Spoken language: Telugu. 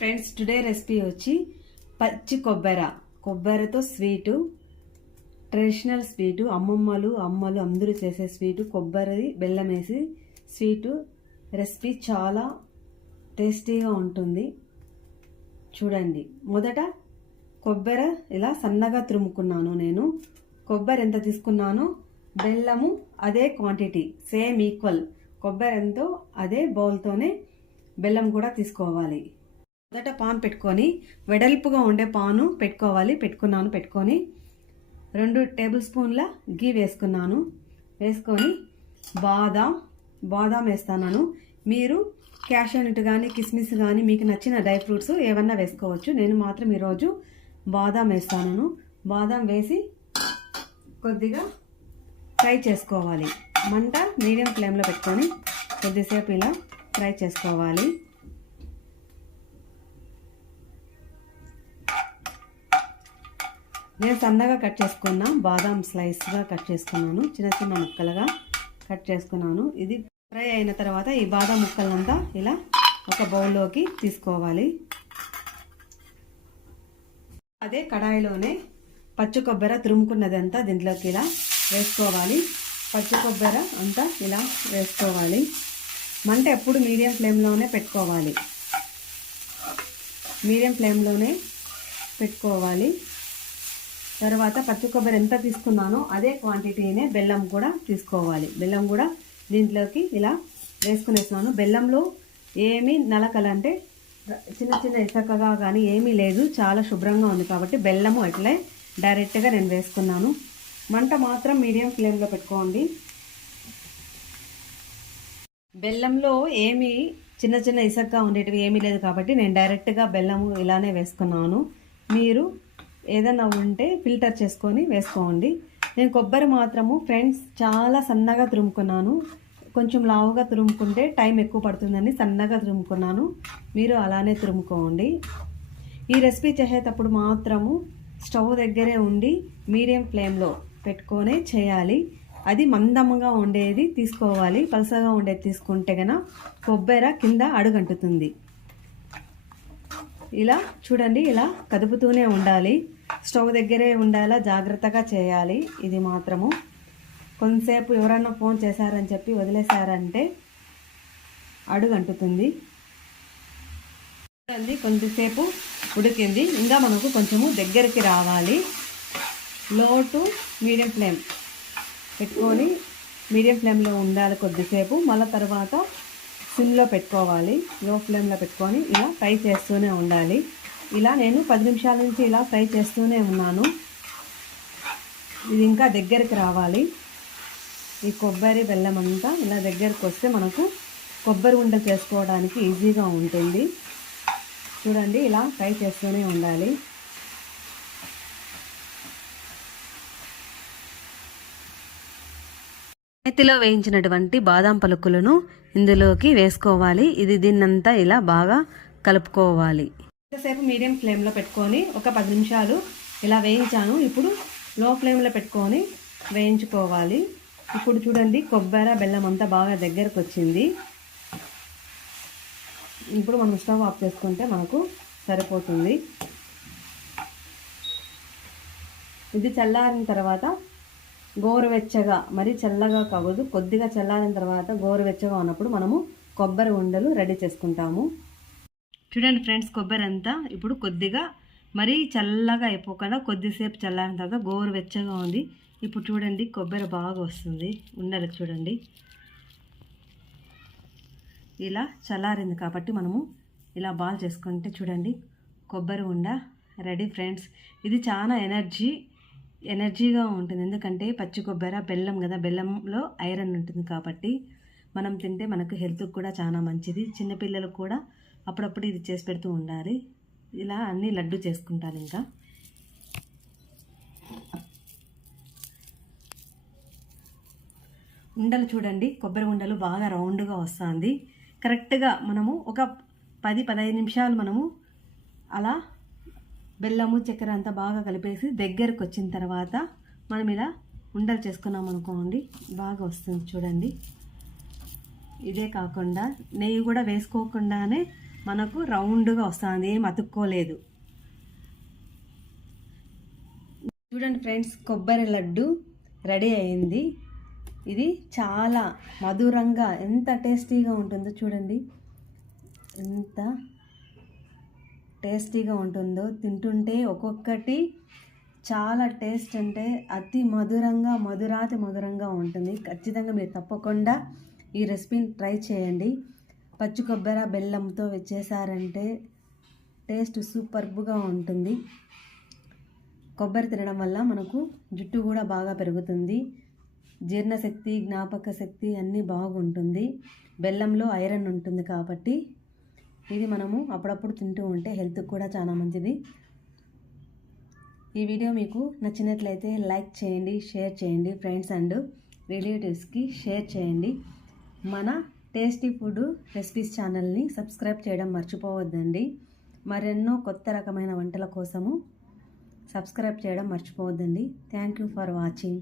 ఫ్రెండ్స్, టుడే రెసిపీ వచ్చి పచ్చి కొబ్బరితో స్వీటు, ట్రెడిషనల్ స్వీటు. అమ్మమ్మలు అందరూ చేసే స్వీటు, కొబ్బరి బెల్లం వేసి స్వీటు రెసిపీ చాలా టేస్టీగా ఉంటుంది. చూడండి, మొదట కొబ్బరి ఇలా సన్నగా తురుముకున్నాను. నేను కొబ్బరి ఎంత తీసుకున్నానో బెల్లము అదే క్వాంటిటీ, సేమ్ ఈక్వల్. కొబ్బరి ఎంతో అదే బౌల్తోనే బెల్లం కూడా తీసుకోవాలి. మొదట పాన్ పెట్టుకొని, వెడల్పుగా ఉండే పాను పెట్టుకోవాలి. పెట్టుకొని 2 టేబుల్ స్పూన్ల గీ వేసుకున్నాను. వేసుకొని బాదాం వేస్తున్నాను. మీరు క్యాషనట్ కానీ కిస్మిస్ కానీ మీకు నచ్చిన డ్రై ఫ్రూట్స్ ఏమన్నా వేసుకోవచ్చు. నేను మాత్రం ఈరోజు బాదాం వేస్తాను. బాదాం వేసి కొద్దిగా ఫ్రై చేసుకోవాలి. మంట మీడియం ఫ్లేమ్లో పెట్టుకొని కొద్దిసేపు ఇలా ఫ్రై చేసుకోవాలి. నేను సన్నగా కట్ చేసుకున్న బాదాం స్లైస్గా కట్ చేసుకున్నాను. చిన్న ముక్కలుగా కట్ చేసుకున్నాను. ఇది ఫ్రై అయిన తర్వాత ఈ బాదాం ముక్కలంతా ఇలా ఒక బౌల్లోకి తీసుకోవాలి. అదే కడాయిలోనే పచ్చి కొబ్బరి తురుముకున్నదంతా దీంట్లోకి ఇలా వేసుకోవాలి. పచ్చి కొబ్బరి అంతా ఇలా వేసుకోవాలి. మంట ఎప్పుడు మీడియం ఫ్లేమ్లోనే పెట్టుకోవాలి. తర్వాత పచ్చి కొబ్బరి ఎంత తీసుకున్నానో అదే క్వాంటిటీనే బెల్లం కూడా తీసుకోవాలి. బెల్లం కూడా దీంట్లోకి ఇలా వేసుకునేస్తున్నాను. బెల్లంలో ఏమీ నలకలంటే చిన్న ఇసకగా కానీ ఏమీ లేదు, చాలా శుభ్రంగా ఉంది కాబట్టి బెల్లము అట్లే డైరెక్ట్గా నేను వేసుకున్నాను. మంట మాత్రం మీడియం ఫ్లేమ్లో పెట్టుకోండి. బెల్లంలో ఏమీ చిన్న ఇసకగా ఉండేటివి ఏమీ లేదు కాబట్టి నేను డైరెక్ట్గా బెల్లము ఇలానే వేసుకున్నాను. మీరు ఏదైనా ఉంటే ఫిల్టర్ చేసుకొని వేసుకోండి. నేను కొబ్బరి మాత్రము ఫ్రెండ్స్ చాలా సన్నగా తురుముకున్నాను. కొంచెం లావుగా తురుముకుంటే టైం ఎక్కువ పడుతుందని సన్నగా తురుముకున్నాను. మీరు అలానే తురుముకోండి. ఈ రెసిపీ చేసేటప్పుడు మాత్రము స్టవ్ దగ్గరే ఉండి మీడియం ఫ్లేమ్లో పెట్టుకొనే చేయాలి. అది మందంగా ఉండేది తీసుకోవాలి. పలసగా ఉండేది తీసుకుంటే గన కొబ్బరి కింద అడుగంటుతుంది. ఇలా చూడండి, ఇలా కదుపుతూనే ఉండాలి. స్టవ్ దగ్గరే ఉండాలా, జాగ్రత్తగా చేయాలి. ఇది మాత్రము కొంతసేపు ఎవరన్నా ఫోన్ చేశారని చెప్పి వదిలేశారంటే అడుగంటుతుంది. చూడండి, కొంతసేపు ఉడికింది. ఇంకా మనకు కొంచెము దగ్గరికి రావాలి. లో టు మీడియం ఫ్లేమ్ పెట్టుకొని మీడియం ఫ్లేమ్లో ఉండాలి కొద్దిసేపు. మళ్ళీ తర్వాత సిమ్లో పెట్టుకోవాలి. లో ఫ్లేమ్లో పెట్టుకొని ఇలా ఫ్రై చేస్తూనే ఉండాలి. ఇలా నేను 10 నిమిషాల నుంచి ఇలా ఫ్రై చేస్తూనే ఉన్నాను. ఇది ఇంకా దగ్గరికి రావాలి. ఈ కొబ్బరి బెల్లం అంతా ఇలా దగ్గరికి వస్తే మనకు కొబ్బరి ఉండలు చేసుకోవడానికి ఈజీగా ఉంటుంది. చూడండి, ఇలా ఫ్రై చేస్తూనే ఉండాలి. నేతిలో వేయించినటువంటి బాదాం పలుకులను ఇందులోకి వేసుకోవాలి. దీన్నంతా ఇలా బాగా కలుపుకోవాలి. ఎంతసేపు మీడియం ఫ్లేమ్లో పెట్టుకొని ఒక 10 నిమిషాలు ఇలా వేయించాను. ఇప్పుడు లో ఫ్లేమ్లో పెట్టుకొని వేయించుకోవాలి. ఇప్పుడు చూడండి, కొబ్బరి బెల్లం అంతా బాగా దగ్గరకు వచ్చింది. ఇప్పుడు మనం స్టవ్ ఆఫ్ చేసుకుంటే మనకు సరిపోతుంది. ఇది చల్లారిన తర్వాత గోరువెచ్చగా, మరీ చల్లగా కావద్దు, కొద్దిగా చల్లారిన తర్వాత గోరువెచ్చగా ఉన్నప్పుడు మనము కొబ్బరి ఉండలు రెడీ చేసుకుంటాము. చూడండి ఫ్రెండ్స్, కొబ్బరి అంతా ఇప్పుడు కొద్దిగా మరీ చల్లగా అయిపోకుండా కొద్దిసేపు చల్లారిన తర్వాత గోరువెచ్చగా ఉంది. ఇప్పుడు చూడండి, కొబ్బరి బాగా వస్తుంది. ఉండలు చూడండి, ఇలా చల్లారింది కాబట్టి మనము ఇలా బాల్ చేసుకుంటే చూడండి కొబ్బరి ఉండ రెడీ ఫ్రెండ్స్. ఇది చాలా ఎనర్జీగా ఉంటుంది. ఎందుకంటే పచ్చి కొబ్బరి బెల్లం కదా, బెల్లంలో ఐరన్ ఉంటుంది కాబట్టి మనం తింటే మనకు హెల్త్కి కూడా చాలా మంచిది. చిన్నపిల్లలకు కూడా అప్పుడప్పుడు ఇది చేసి పెడుతూ ఉండాలి. ఇలా అన్నీ లడ్డు చేసుకుంటాను. ఇంకా ఉండలు చూడండి, కొబ్బరి ఉండలు బాగా రౌండ్గా వస్తుంది. కరెక్ట్గా మనము ఒక 10-15 నిమిషాలు మనము అలా బెల్లము చక్కెర అంతా బాగా కలిపేసి దగ్గరకు వచ్చిన తర్వాత మనం ఇలా ఉండలు చేసుకున్నాం అనుకోండి, బాగా వస్తుంది. చూడండి, ఇదే కాకుండా నెయ్యి కూడా వేసుకోకుండానే మనకు రౌండ్గా వస్తుంది, ఏం అతుక్కోలేదు. చూడండి ఫ్రెండ్స్, కొబ్బరి లడ్డు రెడీ అయింది. ఇది చాలా మధురంగా ఎంత టేస్టీగా ఉంటుందో చూడండి, ఎంత టేస్టీగా ఉంటుందో. తింటుంటే ఒక్కొక్కటి చాలా టేస్ట్, అంటే అతి మధురంగా, మధురాతి మధురంగా ఉంటుంది. ఖచ్చితంగా మీరు తప్పకుండా ఈ రెసిపీని ట్రై చేయండి. పచ్చి కొబ్బరి బెల్లంతో చేశారంటే టేస్ట్ సూపర్గా ఉంటుంది. కొబ్బరి తినడం వల్ల మనకు జుట్టు కూడా బాగా పెరుగుతుంది, జీర్ణశక్తి, జ్ఞాపక శక్తి అన్నీ బాగుంటుంది. బెల్లంలో ఐరన్ ఉంటుంది కాబట్టి ఇది మనము అప్పుడప్పుడు తింటూ ఉంటే హెల్త్కి కూడా చాలా మంచిది. ఈ వీడియో మీకు నచ్చినట్లయితే లైక్ చేయండి, షేర్ చేయండి, ఫ్రెండ్స్ అండ్ రిలేటివ్స్కి షేర్ చేయండి. మన టేస్టీ ఫుడ్ రెసిపీస్ ఛానల్ని సబ్స్క్రైబ్ చేయడం మర్చిపోవద్దండి. మరెన్నో కొత్త రకమైన వంటల కోసము సబ్స్క్రైబ్ చేయడం మర్చిపోవద్దండి. Thank you for watching.